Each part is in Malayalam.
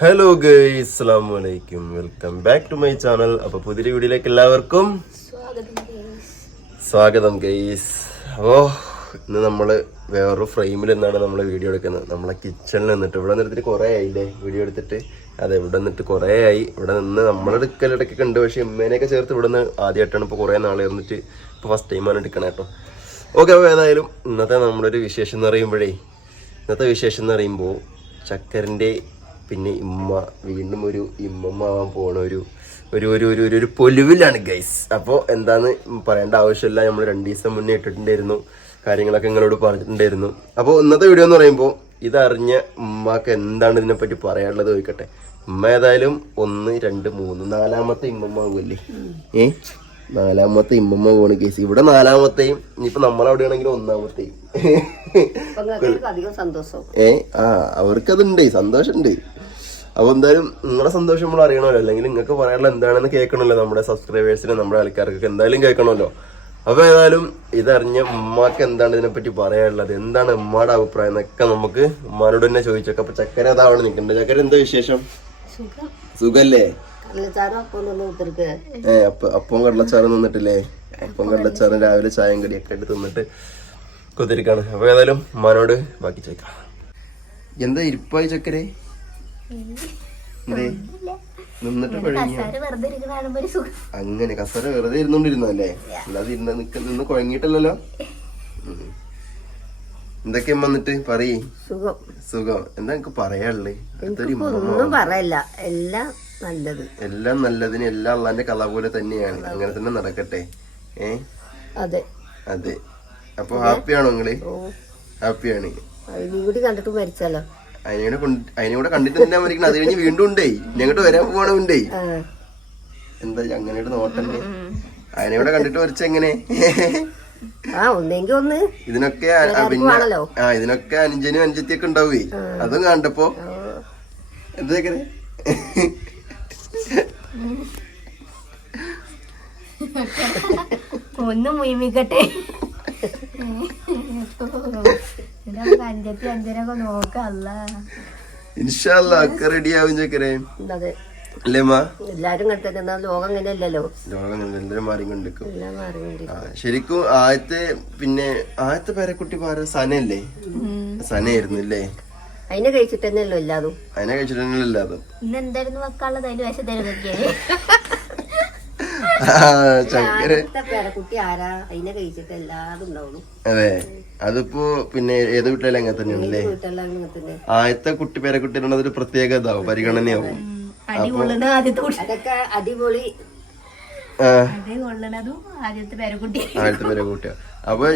ഹലോ ഗൈസ് അസ്സാം വലൈക്കും welcome back to my channel അപ്പൊ പുതിയ വീഡിയോയിലേക്ക് എല്ലാവർക്കും സ്വാഗതം ഗൈസ് അപ്പോ ഇന്ന് നമ്മൾ വേറൊരു ഫ്രെയിമിൽ നിന്നാണ് നമ്മൾ വീഡിയോ എടുക്കുന്നത്. നമ്മളെ കിച്ചണിൽ നിന്നിട്ട് ഇവിടെ നിന്നിട്ട് കുറേ ആയില്ലേ? വീഡിയോ എടുത്തിട്ട് അതെ ഇവിടെ നിന്നിട്ട് കുറേ ആയി. ഇവിടെ നിന്ന് നമ്മളെടുക്കൽ ഇടയ്ക്കൊക്കെ ഉണ്ട്. പക്ഷെ എമ്മേനെയൊക്കെ ചേർത്ത് ഇവിടെ നിന്ന് ആദ്യമായിട്ടാണ് ഇപ്പോൾ കുറേ നാളെ ഇരുന്നിട്ട് ഇപ്പോൾ ഫസ്റ്റ് ടൈമാണ് എടുക്കണേ കേട്ടോ. ഓക്കെ അപ്പോൾ ഏതായാലും ഇന്നത്തെ നമ്മളൊരു വിശേഷം എന്ന് പറയുമ്പോഴേ ഇന്നത്തെ വിശേഷം എന്ന് പറയുമ്പോൾ ചക്കരന്റെ പിന്നെ ഇമ്മ വീണ്ടും ഒരു ഇമ്മമ്മ ആവാൻ പോണ ഒരു ഒരു ഒരു ഒരു ഒരു പൊലുവിലാണ് ഗൈസ് അപ്പോൾ എന്താന്ന് പറയേണ്ട ആവശ്യമില്ല. നമ്മൾ രണ്ട് ദിവസം മുന്നേ ഇട്ടിട്ടുണ്ടായിരുന്നു. കാര്യങ്ങളൊക്കെ നിങ്ങളോട് പറഞ്ഞിട്ടുണ്ടായിരുന്നു. അപ്പോൾ ഇന്നത്തെ വീഡിയോ എന്ന് പറയുമ്പോൾ ഇതറിഞ്ഞ ഉമ്മക്ക് എന്താണ് ഇതിനെപ്പറ്റി പറയാനുള്ളത് ചോദിക്കട്ടെ. ഉമ്മ ഏതായാലും ഒന്ന് രണ്ട് മൂന്ന് നാലാമത്തെ ഇമ്മമ്മ ആവുമല്ലേ ഏ? നാലാമത്തെ ഇമ്മമ്മ പോണ് കേസ് ഇവിടെ നാലാമത്തെയും ഇനിയിപ്പോ നമ്മളവിടെ ആണെങ്കിലും ഒന്നാമത്തെയും. ഏ? ആ അവർക്കതുണ്ട്. സന്തോഷമുണ്ട് അപ്പൊ എന്തായാലും നിങ്ങളുടെ സന്തോഷം നമ്മൾ അറിയണമല്ലോ. അല്ലെങ്കിൽ നിങ്ങൾക്ക് പറയാനുള്ള എന്താണെന്ന് കേൾക്കണമല്ലോ നമ്മുടെ സബ്സ്ക്രൈബേഴ്സിന് നമ്മുടെ ആൾക്കാർക്ക് എന്തായാലും കേൾക്കണമല്ലോ. അപ്പൊ ഏതായാലും ഇതറിഞ്ഞ ഉമ്മാക്ക് എന്താണ് ഇതിനെപ്പറ്റി പറയാനുള്ളത്? എന്താണ് ഉമ്മയുടെ അഭിപ്രായം എന്നൊക്കെ നമുക്ക് ഉമ്മാനോട് തന്നെ ചോദിച്ചൊക്കെ. അപ്പൊ ചക്കര അതാണ് നിൽക്കുന്നത്? ചക്കര എന്താ വിശേഷം? സുഖം. സുഖല്ലേ? ഏ അപ്പൊ അപ്പം കടലച്ചാറ് നിന്നിട്ടില്ലേ അപ്പം കടലച്ചാറ്. രാവിലെ ചായം കടിയൊക്കെ ആയിട്ട് തിന്നിട്ട് കുതിരിക്കാണ് അപ്പൊ ഏതായാലും ഉമ്മാനോട് ബാക്കി ചോദിക്കാം. എന്താ ഇരിപ്പായി ചക്കരെ? അങ്ങനെ കസര വെറുതെ ഇരുന്നോണ്ടിരുന്നല്ലേ അല്ലാതെ ഇരുന്ന് നിക്ക നിന്ന് കുഴങ്ങിട്ടല്ലോ എന്തൊക്കെയും വന്നിട്ട് പറയേ. സുഖം. സുഖം. എന്താ എനിക്ക് ഇപ്പൊ ഒന്നും പറയല്ല. എല്ലാം നല്ലത്. എല്ലാം നല്ലതിന് എല്ലാം അള്ളാന്റെ കഥ പോലെ തന്നെയാണ്. അങ്ങനെ തന്നെ നടക്കട്ടെ. ഏ? അതെ. അതെ. അപ്പൊ ഹാപ്പിയാണോ നിങ്ങൾ? ഹാപ്പിയാണ്. കൂടി കണ്ടിട്ട് മരിച്ചാലോ? അതിനെ കൊണ്ട് അതിനെ കണ്ടിട്ട് തന്നെ മരിക്കണം. അത് കഴിഞ്ഞ് വീണ്ടും ഉണ്ടേ. ഞങ്ങോട്ട് വരാൻ പോകണമുണ്ടേ എന്താ അങ്ങനെ നോട്ടന്നെ അതിനെ കണ്ടിട്ട് വരച്ച എങ്ങനെ ഇതിനൊക്കെ പിന്നെ. ആ ഇതിനൊക്കെ അനുജനും അനുജത്തിയൊക്കെ ഉണ്ടാവേ. അതും കണ്ടപ്പോ എന്താ? ഒന്ന് മുയിമിക്കട്ടെ. അഞ്ചത്തി അഞ്ചരൊക്കെ നോക്കല്ല ഇൻഷാ അല്ലാ ഒക്കെ റെഡി ആവും ചക്കരെ അതെ. എല്ലാരും ലോകം ലോകം മാറിക്കൊണ്ടിരിക്കും ശരിക്കും ആദ്യത്തെ പിന്നെ ആദ്യത്തെ പേരക്കുട്ടി പാര സനയല്ലേ? സനയായിരുന്നു അല്ലേ? അതിനെ കഴിച്ചിട്ട് തന്നെയല്ലോ എല്ലാതും. അതിനെ കഴിച്ചിട്ടല്ലോ എല്ലാതും. ഇന്ന് എന്തായിരുന്നു വെക്കാനുള്ളത് അതിന്റെ വിശ തരുന്നൊക്കെ ചക്കര ആദ്യത്തെ പേരക്കുട്ടി ആരാ? അതിനെ കഴിച്ചിട്ട് എല്ലാതും ഉണ്ടാവുള്ളൂ. അതെ. അതിപ്പോ പിന്നെ ഏത് വീട്ടിലും അങ്ങനെ തന്നെയാണല്ലേ ആദ്യത്തെ കുട്ടി പേരക്കുട്ടി അതൊരു പ്രത്യേക ഇതാവും പരിഗണനയാവും. അതൊക്കെ അടിപൊളി. ആദ്യത്തെ പേരക്കുട്ടി. ആദ്യത്തെ പേരക്കുട്ടിയാ. അപ്പൊ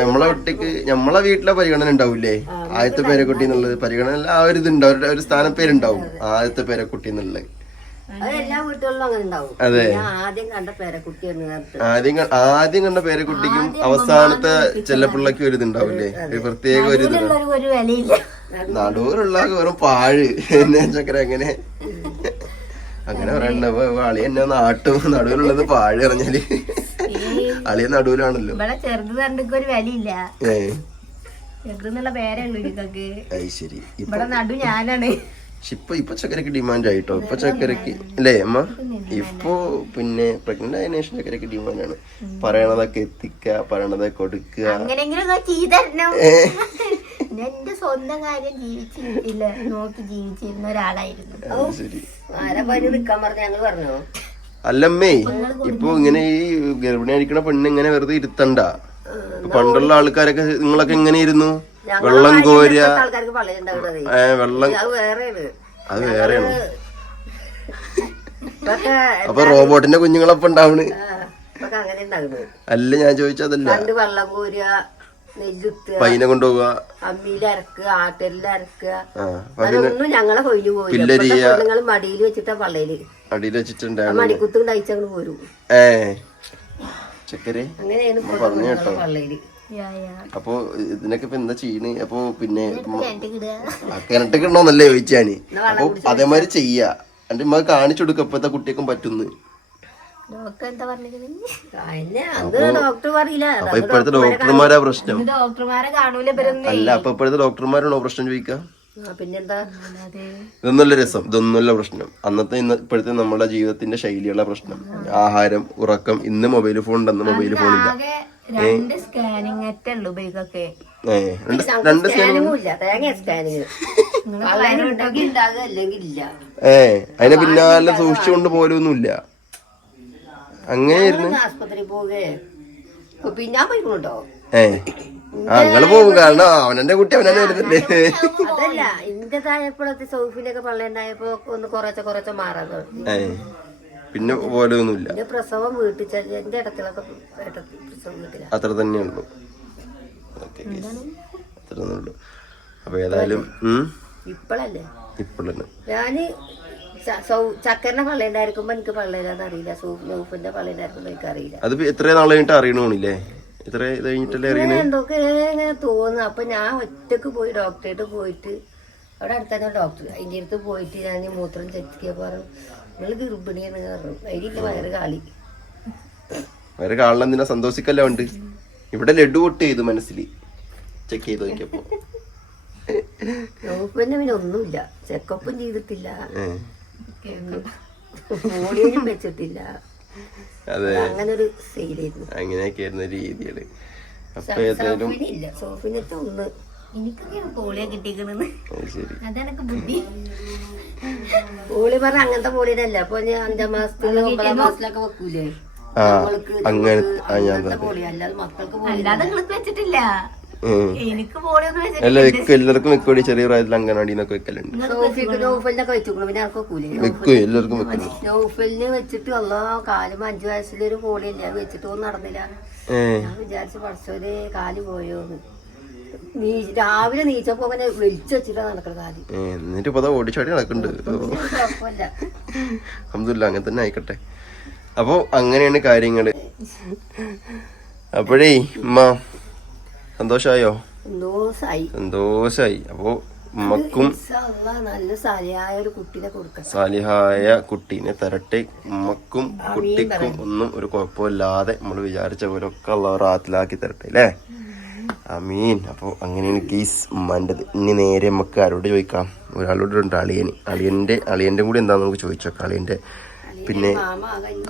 നമ്മളെ കുട്ടിക്ക് നമ്മളെ വീട്ടിലെ പരിഗണന ഉണ്ടാവില്ലേ ആദ്യത്തെ പേരക്കുട്ടി എന്നുള്ളത് പരിഗണന ആ ഒരു ഇത് ഉണ്ടാവും ഒരു സ്ഥാന പേരുണ്ടാവും ആദ്യത്തെ പേരക്കുട്ടി എന്നുള്ളത്. അത് ആദ്യം ആദ്യം കണ്ട പേരക്കുട്ടിക്കും അവസാനത്തെ ചെല്ലപ്പിള്ളക്കും ഒരു ഇതുണ്ടാവില്ലേ ഒരു പ്രത്യേക ഒരു ഇത് നടുവിലുള്ള വെറും പാഴ്. എന്നെ ചക്കര അങ്ങനെ. അങ്ങനെ പറയണ്ട. അളി എന്നെ നാട്ടും. നടുവിലുള്ളത് പാഴ് പറഞ്ഞാൽ. അളിയ നടുവിലാണല്ലോ. ചെറുത് കണ്ടിക്ക് ഒരു വിലയില്ല. ഏ ചെറുതെന്നുള്ള പേരേ ഉള്ളൂ എനിക്കൊക്കെ അത് ശരി. ഇവിടെ നടു ഞാനാണ്. പക്ഷെ ഇപ്പൊ ഇപ്പൊ ചക്കരക്ക് ഡിമാൻഡ് ആയിട്ടോ? ഇപ്പൊ ചക്കരക്ക് അല്ലേ അമ്മ? ഇപ്പൊ പിന്നെ പ്രഗ്നന്റ് ആയതിനു ശേഷം ചക്കരക്ക് ഡിമാൻഡാണ് പറയണതൊക്കെ എത്തിക്കുക പറയണതൊക്കെ കൊടുക്കുക. എന്റെ സ്വന്തം കാര്യം ജീവിച്ചില്ല നോക്കി ജീവിച്ചിരുന്ന ഒരാളായിരുന്നു. അല്ലമ്മേ ഇപ്പൊ ഇങ്ങനെ ഈ ഗർഭിണി അടിക്കണ പെണ്ണ് ഇങ്ങനെ വെറുതെ ഇരുത്തണ്ട. പണ്ടുള്ള ആൾക്കാരൊക്കെ നിങ്ങളൊക്കെ എങ്ങനെ ഇരുന്നു? വെള്ളം കോരിയ ഏ, വെള്ളം അത് വേറെയാണ്. അപ്പൊ റോബോട്ടിന്റെ കുഞ്ഞുങ്ങളൊപ്പം ഉണ്ടാവണ്. അല്ല ഞാൻ ചോദിച്ചതല്ല പൈന വെള്ളം നെല്ലുത്തുക പൈനെ കൊണ്ടുപോവുക. അമ്മിയിൽ അരക്കുക ആട്ടലിൽ അരക്കുക. അതൊന്നും ഞങ്ങളെ കൊയിൽ പോയി പില്ലരി ചെയ്യാ. നിങ്ങൾ മടിയിൽ വെച്ചിട്ടാ പള്ളയിൽ. അടിയിൽ വെച്ചിട്ടുണ്ടായിരുന്നു മടിക്കുത്തും കഴിച്ചങ്ങ് പോരും. ഏ. ചക്കരെ ഇപ്പൊ പറഞ്ഞു കേട്ടോ. അപ്പൊ ഇതിനൊക്കെ ഇപ്പൊ എന്താ ചെയ്യണ്? അപ്പൊ പിന്നെ കിണറ്റ് കിട്ടണോന്നല്ലേ ചോദിച്ചാന് അപ്പൊ അതേമാതിരി ചെയ്യാ. എന്റെ ഉമ്മ കാണിച്ചു കൊടുക്ക ഇപ്പത്തെ കുട്ടിയൊക്കെ പറ്റുന്നു. ഇപ്പഴത്തെ അപ്പൊ ഡോക്ടർമാരാ പ്രശ്നം. അല്ല അപ്പൊ ഇപ്പോഴത്തെ ഡോക്ടർമാരാണോ പ്രശ്നം ചോദിക്കാം? പിന്നെന്താ? ഇതൊന്നുമല്ല രസം. ഇതൊന്നുമല്ല പ്രശ്നം. അന്നത്തെ ഇന്ന് ഇപ്പോഴത്തെ നമ്മുടെ ജീവിതത്തിന്റെ ശൈലിയുള്ള പ്രശ്നം. ആഹാരം ഉറക്കം ഇന്ന് മൊബൈൽ ഫോൺ ഉണ്ട് അന്ന് മൊബൈൽ ഫോൺ ഇല്ല രണ്ട് സ്കാനിങ് അറ്റേ ഉള്ളൂ ബൈക്കൊക്കെ ഏ രണ്ട് ഏ അതിനെ പിന്നാലെ സൂക്ഷിച്ചുകൊണ്ട് പോലൊന്നുമില്ല അങ്ങനെയായിരുന്നു. ഞങ്ങളൊന്ന് ആസ്പത്രി പോകേ. പിന്നെ പോയിക്കോട്ടോ ഏ. ആ നിങ്ങൾ പോകും കാരണം അവനെന്റെ കുട്ടി അവനെന്നെ വരുന്നില്ലേ അതല്ല ഇന്റേതായപ്പോഴത്തെ സൗഫിനൊക്കെ പള്ളയുണ്ടായപ്പോ ഒന്ന് കുറച്ച കുറച്ച മാറാൻ തുടങ്ങി. പിന്നെ പോലൊന്നുമില്ല. എന്റെ പ്രസവം വീട്ടിൽ എന്റെ ഇടത്തിലൊക്കെ പ്രസവം വീട്ടില. അത്ര തന്നെ ഉള്ളൂ. അത്ര ഉള്ളൂ. അപ്പൊ ഏതായാലും ഉം? ഇപ്പഴല്ലേ ഇപ്പോഴന്നെ ഞാൻ ചക്കറിന്റെ പള്ളേണ്ടായിരിക്കുമ്പോ എനിക്ക് പള്ളയിലാന്ന് അറിയില്ല. സൂഫിന്റെ പള്ളയുണ്ടായിരിക്കുമ്പോ എനിക്ക് അറിയില്ല അത് എത്ര നാളെ കഴിഞ്ഞിട്ട് അറിയണോണില്ലേ? എത്ര ഇത് കഴിഞ്ഞിട്ടല്ലേ അറിയണേ എന്തൊക്കെ ഇങ്ങനെ തോന്നുന്നു. അപ്പൊ ഞാൻ ഒറ്റയ്ക്ക് പോയി ഡോക്ടറേട്ട് പോയിട്ട് അവിടെ അടുത്തന്നെ ഡോക്ടർ അതിന്റെ അടുത്ത് പോയിട്ട് ഞാൻ മൂത്രം ചെത്തിക്കാൻ പറഞ്ഞു നിങ്ങൾ ഗർഭിണിയാണ് പറഞ്ഞു. അതിലില്ല വയറ് കാളി? വയറ് കാളിനെന്തിനാ സന്തോഷിക്കല്ലോ ഉണ്ട്? ഇവിടെ ലഡു പൊട്ട് ചെയ്തു മനസ്സിൽ ചെക്ക് ചെയ്ത് നോക്കിയപ്പോ. നോക്കുന്ന പിന്നെ ഒന്നുമില്ല. ചെക്കപ്പും ചെയ്തിട്ടില്ല. വെച്ചിട്ടില്ല. അതെ. അങ്ങനെ ഒരു സെയിലായിരുന്നു അങ്ങനെയൊക്കെ ആയിരുന്ന രീതികൾ. അപ്പൊ ഏതായാലും സോഫിനത്തെ ഒന്ന് എനിക്കൊക്കെയാണ് പോളിയോ കിട്ടിക്കണെന്ന് അത് ശരി അതെനക്ക് ബുദ്ധി. പോളി പറഞ്ഞ അങ്ങനത്തെ പോളിയല്ല അപ്പൊ ഞാൻ അഞ്ചാം ഒമ്പതാം മാസത്തിലൊക്കെ വെക്കൂലേ? അങ്ങനത്തെ അല്ലാതെ മക്കൾക്ക് പോളി അല്ലാതെ നിങ്ങൾക്ക് വെച്ചിട്ടില്ല. അല്ല വെക്കും എല്ലാവർക്കും വെക്കുവാടി ചെറിയ പ്രായത്തിൽ അങ്കനാടിന്നൊക്കെ വെക്കലുണ്ട്. വെക്കും എല്ലാവർക്കും വെക്കണം നോഫലിന് വെച്ചിട്ട് അല്ലോ കാലും അഞ്ചു വയസ്സിലൊരു പോളിയല്ലേ അത് വെച്ചിട്ട് ഒന്നും നടന്നില്ല. ഞാൻ വിചാരിച്ചു പഠിച്ചവര് കാൽ പോയോന്ന്. നീ രാവിലെ നീച്ചപ്പോ അങ്ങനെ വലിച്ചു വെച്ചിട്ടാ നടക്കണ കാൽ. എന്നിട്ട് ഇപ്പൊ ഓടിച്ചാടി നടക്കുന്നുണ്ട് അബ്ദുല്ല അങ്ങനെ തന്നെ ആയിക്കട്ടെ. അപ്പോ അങ്ങനെയാണ് കാര്യങ്ങൾ. അപ്പോഴേ ഉമ്മ സന്തോഷായോ. സന്തോഷായി. അപ്പോ ഉമ്മക്കും നല്ല സാലിഹായ ഒരു കുട്ടീനെ സാലിഹായ കുട്ടീനെ തരട്ടെ. ഉമ്മക്കും കുട്ടിക്കും ഒന്നും ഒരു കുഴപ്പമില്ലാതെ നമ്മൾ വിചാരിച്ച പോലെ ഒക്കെ ഉള്ള റാത്തിലാക്കി തരട്ടെ അല്ലേ? അമീൻ അപ്പോൾ അങ്ങനെയാണ് കേസ് ഉമ്മാന്റെത്. ഇനി നേരെ നമുക്ക് ആരോട് ചോദിക്കാം? ഒരാളോട് ഉണ്ട് അളിയന്. അളിയന്റെ അളിയന്റെ കൂടി എന്താന്ന് നമുക്ക് ചോദിച്ചോക്കാം. അളിയന്റെ പിന്നെ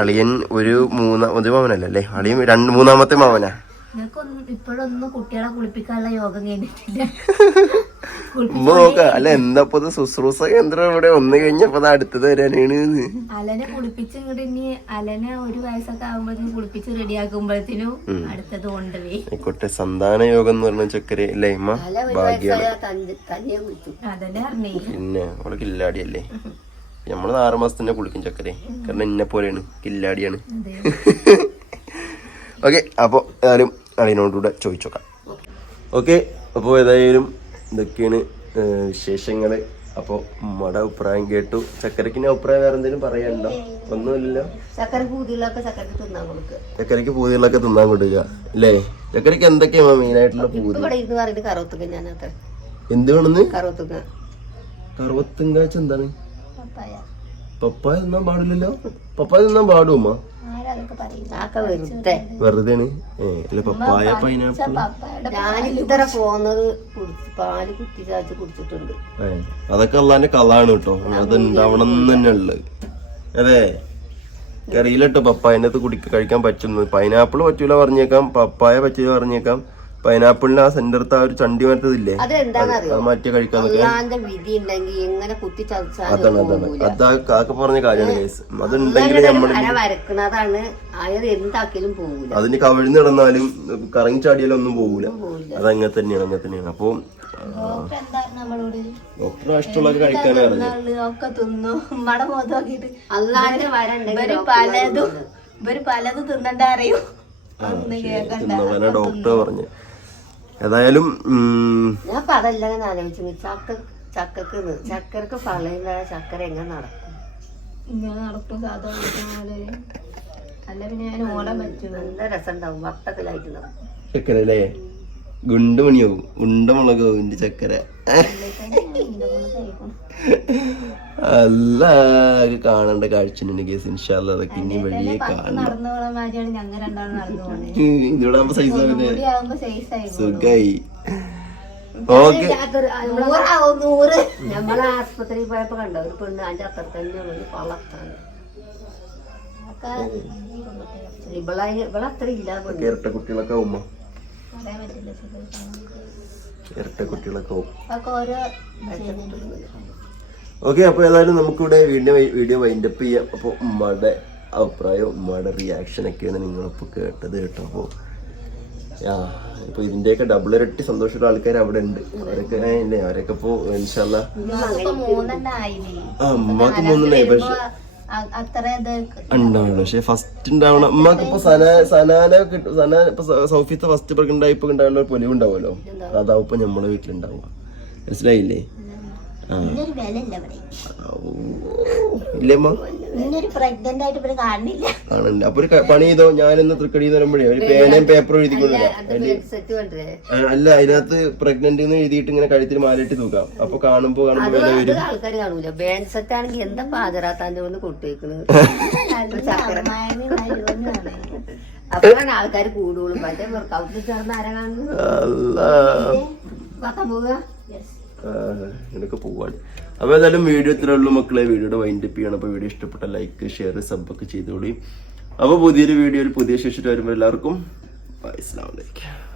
അളിയൻ ഒരു മൂന്നാം ഒരു മാമനല്ലേ? അല്ലേ അളിയൻ രണ്ട് മൂന്നാമത്തെ മാമനാ? നിങ്ങൾക്കൊന്നും ഇപ്പോഴൊന്നും കുട്ടികളെ കുളിപ്പിക്കാനുള്ള യോഗം കഴിഞ്ഞിട്ടില്ല. ഉമ്മ നോക്ക അല്ല എന്താ ഇപ്പൊ ഇത് ശുശ്രൂഷ കേന്ദ്രം ഇവിടെ ഒന്ന് കഴിഞ്ഞപ്പോ അടുത്തത് വരാനാണ് അലനെ കുളിപ്പിച്ച് ഇങ്ങോട്ട് ഇനി അലനെ ഒരു വയസ്സൊക്കെ ആകുമ്പോഴത്തേക്കും കുളിപ്പിച്ച് റെഡിയാക്കുമ്പോഴത്തേനും അടുത്തത് കൊണ്ടുപോയി. ആയിക്കോട്ടെ സന്താന യോഗം എന്ന് പറഞ്ഞ ചക്കര ലൈമ ഭാഗ്യാണ്. പിന്നെ അവൾ കില്ലാടിയല്ലേ? നമ്മൾ ആറു മാസത്തിന്റെ കുളിക്കും ചക്കരെ. കാരണം എന്നെ പോലെയാണ് കില്ലാടിയാണ്. ഓക്കെ അപ്പോൾ ഏതായാലും അളിയനോടുകൂടെ ചോദിച്ചോക്കാം. ഓക്കെ അപ്പോൾ ഏതായാലും ഇതൊക്കെയാണ് വിശേഷങ്ങൾ അപ്പോൾ ഉമ്മയുടെ അഭിപ്രായം കേട്ടു. ചക്കരക്കിന് അഭിപ്രായം വേറെ എന്തെങ്കിലും പറയാനുണ്ടോ? ഒന്നുമില്ലല്ലോ. ചക്കരക്ക് പൂതികളൊക്കെ തിന്നാൻ കൊടുക്കുക അല്ലേ? ചക്കരക്ക് എന്തൊക്കെയാ മെയിൻ ആയിട്ടുള്ള പൂതി? എന്തുവാണെന്ന് എന്ത് വേണമെന്ന് കറുവത്തുങ്കാച്ച എന്താണ്? പപ്പായ. തിന്നാൻ പാടില്ലല്ലോ? പപ്പായ തിന്നാൻ പാടും വെറുതെ. പപ്പായ പൈനാപ്പിൾ ഞാൻ ഇത്ര പോന്നത് കുടിച്ച് പാൽ കുത്തി ചാച്ച് കുടിച്ചിട്ടുണ്ട്. അതൊക്കെ അള്ളാന്റെ കളാണ് കേട്ടോ. അത് ഉണ്ടാവണം തന്നെ ഉള്ളത്. അതെ. അറിയില്ല കേട്ടോ അകത്ത് കുടി കഴിക്കാൻ പറ്റുന്നു. പൈനാപ്പിൾ പറ്റൂല പറഞ്ഞേക്കാം. പപ്പായ പറ്റൂല പറഞ്ഞേക്കാം. പൈനാപ്പിളിന് ആ സെന്ററത്തെ ആ ഒരു ചണ്ടി മരത്തതില്ലേ അത് മാറ്റി കഴിക്കാൻ അതാണ് അതാണ്. അതാ കാക്ക പറഞ്ഞ കാര്യമാണ് കേസ് അതുണ്ടെങ്കിൽ നമ്മൾ അതിന് കവിഴ്ന്ന് കിടന്നാലും കറങ്ങി ചാടിയാലും ഒന്നും പോകൂല അതങ്ങനെ തന്നെയാണ് അങ്ങനെ തന്നെയാണ്. അപ്പൊ ഡോക്ടർ ഇഷ്ടമുള്ള നമ്മളോട്? ഡോക്ടറെ ഇഷ്ടമുള്ളതൊക്കെ കഴിക്കാനേ പറഞ്ഞു ഒക്കെ തിന്നു. ഉമ്മടെ മുഖത്ത് അല്ലാതെ അള്ളാന്റെ വര ഇവർ പലതും ഇവർ പലതും തിന്നണ്ട അറിയൂ? കേക്കണ്ട. ഡോക്ടർ പറഞ്ഞു. ഏതായാലും ഞാൻ ഞാൻ ആലോചിച്ചു ചക്ക ചക്കക്ക് ചക്കർക്ക് ചക്കരക്ക് പള്ളയില്ലാതെ ചക്കര എങ്ങനെ നടക്കും? ഇങ്ങനെ നടക്കും. സാധാരണ പോലെ. അല്ല പിന്നെ ഞാൻ ഓടാൻ പറ്റും നല്ല രസം ഉണ്ടാവും വട്ടത്തിലായിട്ടുണ്ടാവും ചക്കര മണിയാവും ഗുണ്ടുമണിയാവും. ഉണ്ടമുളകാവും എന്റെ ചക്കര. അല്ല കാണേണ്ട കാഴ്ചയുണ്ട് കേസ് ഇൻഷാല്ല അതൊക്കെ ഇനി വഴിയെ കാണണം. ഇതിവിടെ ആകുമ്പോ സൈസ് ആവില്ലേ? സുഖായി. ഓക്കെ. നൂറാവും നൂറ്. നമ്മളെ ആസ്പത്രിയിൽ പോയപ്പോ കണ്ടോ ഒരു പെണ്ണ് അതിന്റെ അത്ര. ഒരു പള്ളത്താണ് ഇവളെ ഇവളെ ഇല്ല ഇരട്ട കുട്ടികളൊക്കെ ആവുമ്പോ. ഇരട്ട കുട്ടികളൊക്കെ ഓക്കെ അപ്പൊ ഏതായാലും നമുക്കിവിടെ വീഡിയോ വീഡിയോ വൈൻഡപ്പ് ചെയ്യാം. അപ്പോൾ ഉമ്മയുടെ അഭിപ്രായം ഉമ്മയുടെ റിയാക്ഷൻ ഒക്കെയാണ് നിങ്ങളിപ്പോൾ കേട്ടത് കേട്ടോ. അപ്പോൾ ആ ഇപ്പൊ ഇതിന്റെയൊക്കെ ഡബിൾ ഇരട്ടി സന്തോഷമുള്ള ആൾക്കാർ അവിടെ ഉണ്ട്. അവരൊക്കെ അവരൊക്കെ ഇപ്പോ ഇൻഷാല്ല ഉമ്മാക്ക് മൂന്നെണ്ണായി പക്ഷെ ഉണ്ടാവുള്ളൂ. പക്ഷെ ഫസ്റ്റ് ഉണ്ടാവണം. അമ്മയ്ക്ക് ഇപ്പൊ സന സനാന കിട്ടും സന ഇപ്പൊ സൗഫിത്തെ ഫസ്റ്റ് പ്രഗ്നന്റ് ആയിപ്പോ ഉണ്ടാവുള്ള ഒരു പൊലിവ് ഉണ്ടാവുമല്ലോ? അതാവും ഇപ്പൊ നമ്മളെ വീട്ടിലുണ്ടാവുക. മനസ്സിലായില്ലേ? ആണല്ലേ അപ്പൊ ഒരു പണി ചെയ്തോ? ഞാനിന്ന് തൃക്കടി എന്ന് പറയുമ്പോഴേ ഒരു പേനയും പേപ്പറും എഴുതി അത് ബെഡ് സെറ്റ് കൊണ്ടേ അല്ല അതിനകത്ത് പ്രഗ്നന്റ് എന്ന് എഴുതിയിട്ട് ഇങ്ങനെ കഴുത്തിൽ മാലിട്ട് തൂക്കാം. അപ്പൊ കാണുമ്പോ കാണുമ്പോ വില വരും. ആൾക്കാർ കാണൂല. ബാൻഡ് സെറ്റ് ആണെങ്കിൽ എന്താ പാചരാത്താന്റെ ഒന്ന് കൊട്ടുവെക്കുന്നത്. അപ്പോഴാണ് ആൾക്കാർ കൂടുള്ളൂ. മറ്റേ വർക്കൗട്ടിൽ ചേർന്ന് ആരാ കാണുന്നത്. പോവുക ആ, ഇങ്ങനൊക്കെ പോവാണ്. അപ്പോൾ ഏതായാലും വീഡിയോ ഇത്രേ ഉള്ളൂ മക്കളെ. വീഡിയോയുടെ വൈൻഡ് അപ്പ് ചെയ്യണം. അപ്പോൾ വീഡിയോ ഇഷ്ടപ്പെട്ട ലൈക്ക് ഷെയർ സബ് ഒക്കെ ചെയ്തോളി. അപ്പോൾ പുതിയൊരു വീഡിയോയിൽ പുതിയ ശേഷിട്ട് വരുമ്പോൾ എല്ലാവർക്കും അലൈക്കും.